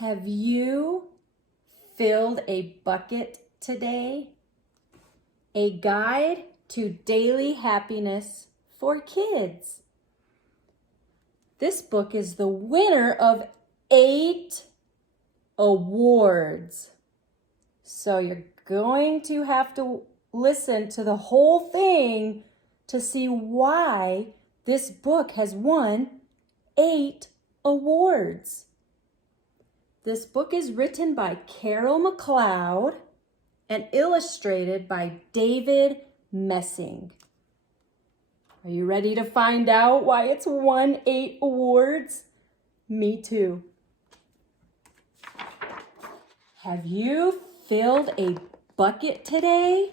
Have you filled a bucket today? A guide to daily happiness for kids. This book is the winner of 8 awards. So you're going to have to listen to the whole thing to see why this book has won 8 awards. This book is written by Carol McCloud and illustrated by David Messing. Are you ready to find out why it's won 8 awards? Me too. Have you filled a bucket today?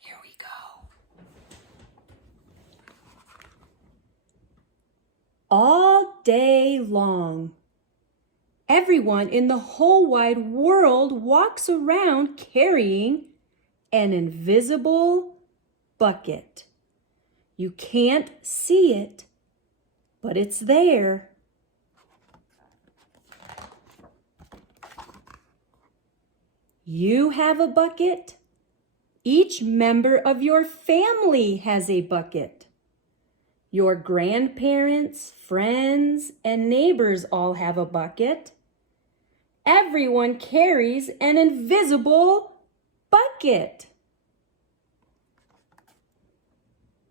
Here we go. All day long, everyone in the whole wide world walks around carrying an invisible bucket. You can't see it, but it's there. You have a bucket. Each member of your family has a bucket. Your grandparents, friends, and neighbors all have a bucket. Everyone carries an invisible bucket.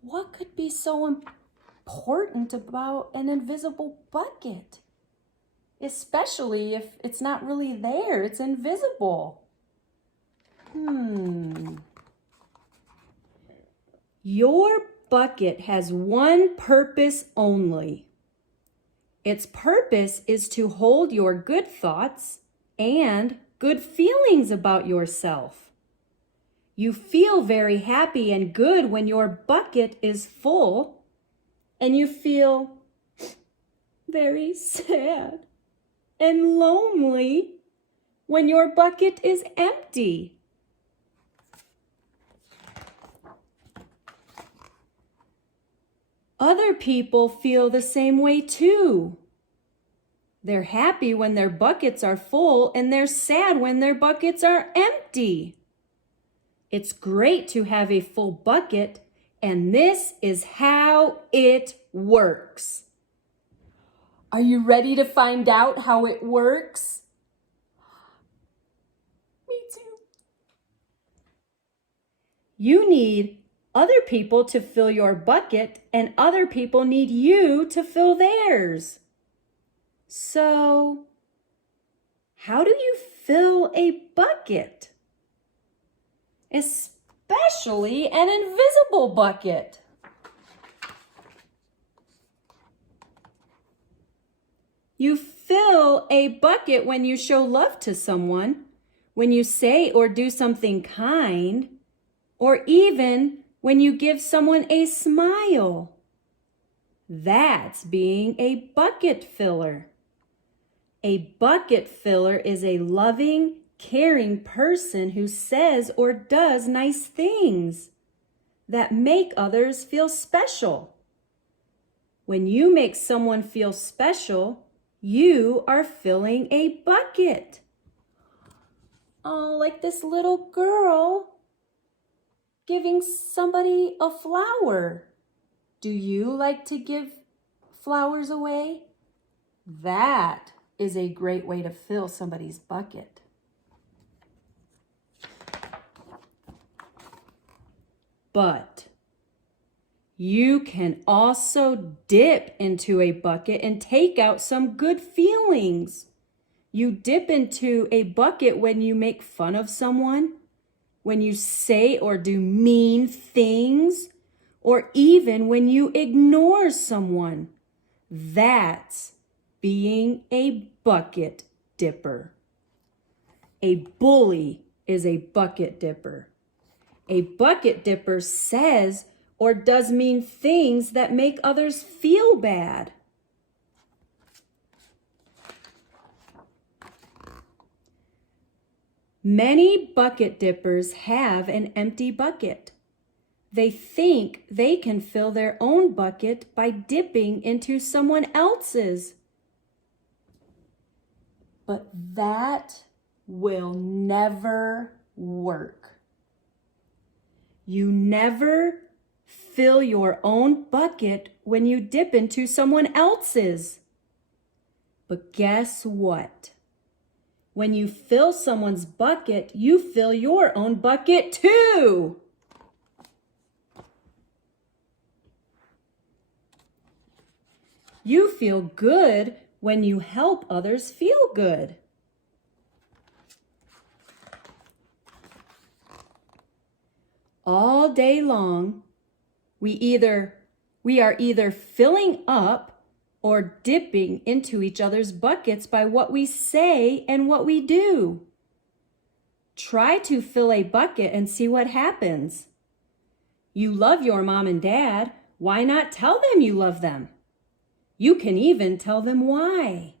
What could be so important about an invisible bucket? Especially if it's not really there, it's invisible. Your bucket has one purpose only. Its purpose is to hold your good thoughts and good feelings about yourself. You feel very happy and good when your bucket is full, and you feel very sad and lonely when your bucket is empty. Other people feel the same way too. They're happy when their buckets are full and they're sad when their buckets are empty. It's great to have a full bucket, and this is how it works. Are you ready to find out how it works? Me too. You need other people to fill your bucket, and other people need you to fill theirs. So, how do you fill a bucket? Especially an invisible bucket. You fill a bucket when you show love to someone, when you say or do something kind, or even when you give someone a smile. That's being a bucket filler. A bucket filler is a loving, caring person who says or does nice things that make others feel special. When you make someone feel special, you are filling a bucket. Oh, like this little girl giving somebody a flower. Do you like to give flowers away? That is a great way to fill somebody's bucket. But you can also dip into a bucket and take out some good feelings. You dip into a bucket when you make fun of someone, when you say or do mean things, or even when you ignore someone. That's being a bucket dipper. A bully is a bucket dipper. A bucket dipper says or does mean things that make others feel bad. Many bucket dippers have an empty bucket. They think they can fill their own bucket by dipping into someone else's. But that will never work. You never fill your own bucket when you dip into someone else's. But guess what? When you fill someone's bucket, you fill your own bucket too. You feel good when you help others feel good. All day long, we are either filling up or dipping into each other's buckets by what we say and what we do. Try to fill a bucket and see what happens. You love your mom and dad. Why not tell them you love them? You can even tell them why.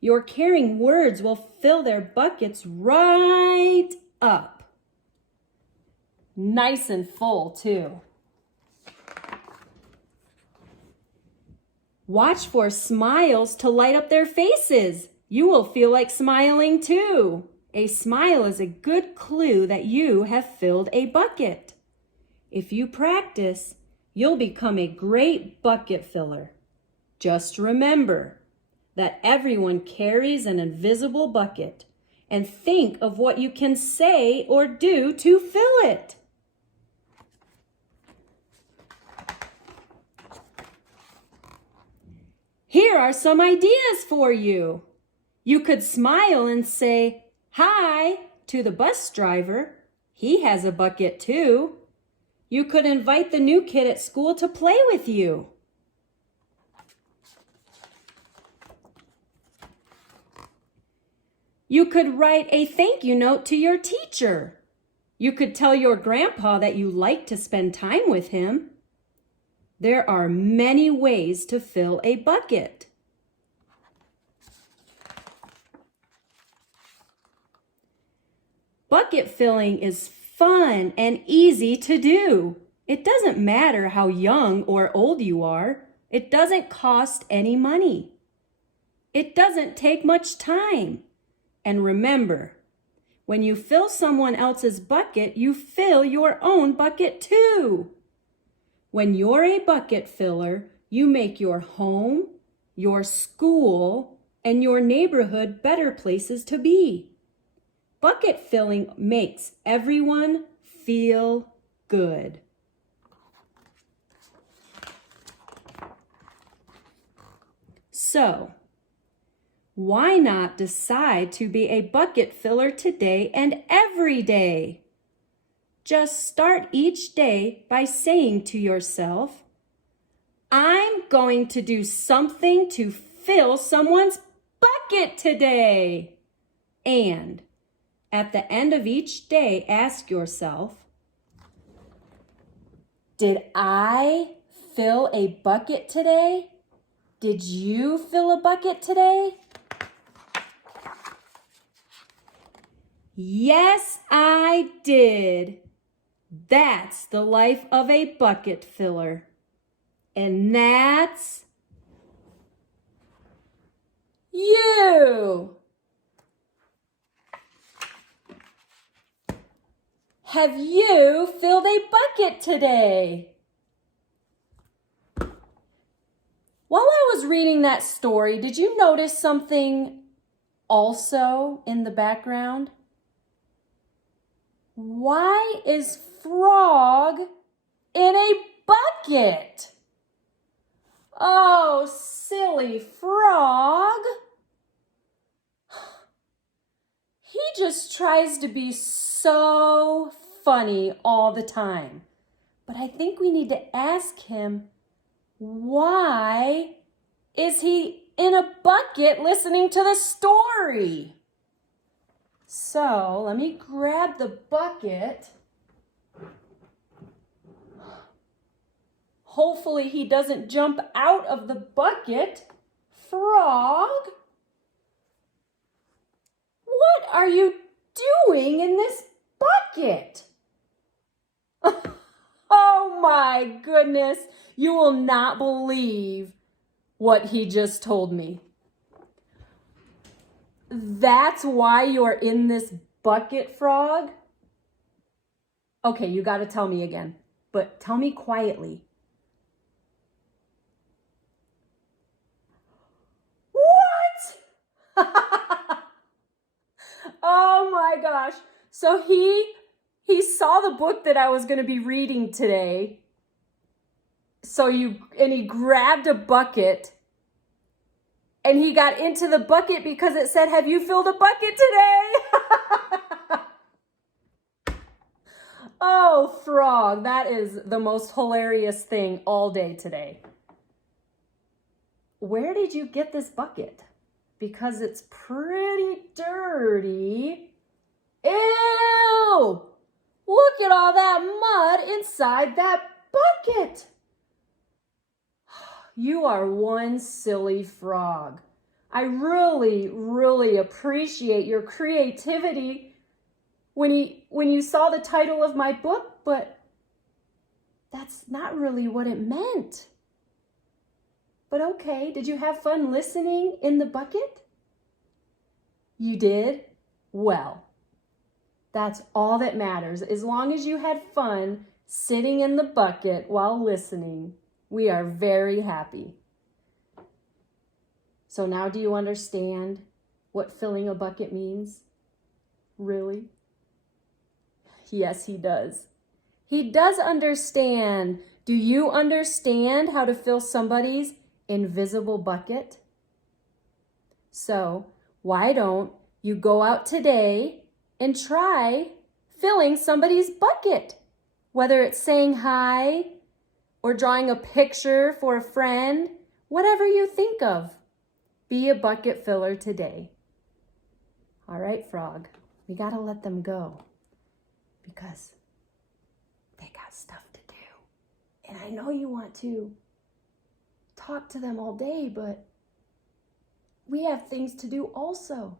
Your caring words will fill their buckets right up. Nice and full, too. Watch for smiles to light up their faces. You will feel like smiling, too. A smile is a good clue that you have filled a bucket. If you practice, you'll become a great bucket filler. Just remember that everyone carries an invisible bucket, and think of what you can say or do to fill it. Here are some ideas for you. You could smile and say, "Hi," to the bus driver. He has a bucket too. You could invite the new kid at school to play with you. You could write a thank you note to your teacher. You could tell your grandpa that you like to spend time with him. There are many ways to fill a bucket. Bucket filling is fun and easy to do. It doesn't matter how young or old you are. It doesn't cost any money. It doesn't take much time. And remember, when you fill someone else's bucket, you fill your own bucket too. When you're a bucket filler, you make your home, your school, and your neighborhood better places to be. Bucket filling makes everyone feel good. So, why not decide to be a bucket filler today and every day? Just start each day by saying to yourself, "I'm going to do something to fill someone's bucket today." And at the end of each day, ask yourself, "Did I fill a bucket today? Did you fill a bucket today?" Yes, I did. That's the life of a bucket filler. And that's you. Have you filled a bucket today? While I was reading that story, did you notice something also in the background? Why is Frog in a bucket? Oh, silly Frog. He just tries to be so funny all the time. But I think we need to ask him, why is he in a bucket listening to the story? So let me grab the bucket. Hopefully he doesn't jump out of the bucket. Frog, what are you doing in this bucket? Oh my goodness. You will not believe what he just told me. That's why you're in this bucket, Frog? Okay, you got to tell me again, but tell me quietly. What? Oh my gosh. So he saw the book that I was going to be reading today. And he grabbed a bucket and he got into the bucket because it said, "Have you filled a bucket today?" Oh, Frog, that is the most hilarious thing all day today. Where did you get this bucket? Because it's pretty dirty. Ew! Look at all that mud inside that bucket. You are one silly frog. I really, really appreciate your creativity when you saw the title of my book, but that's not really what it meant. But okay, did you have fun listening in the bucket? You did? Well, that's all that matters. As long as you had fun sitting in the bucket while listening, we are very happy. So now do you understand what filling a bucket means? Really? Yes, he does. He does understand. Do you understand how to fill somebody's invisible bucket? So why don't you go out today and try filling somebody's bucket? Whether it's saying hi or drawing a picture for a friend, whatever you think of. Be a bucket filler today. All right, Frog, we gotta let them go because they got stuff to do. And I know you want to talk to them all day, but we have things to do also.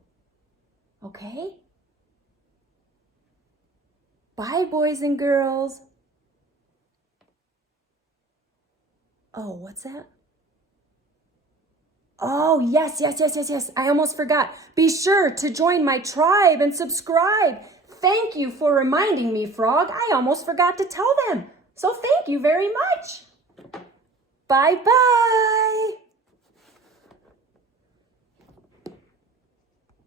Okay? Bye, boys and girls. Oh, what's that? Oh, yes. I almost forgot. Be sure to join my tribe and subscribe. Thank you for reminding me, Frog. I almost forgot to tell them. So thank you very much. Bye-bye.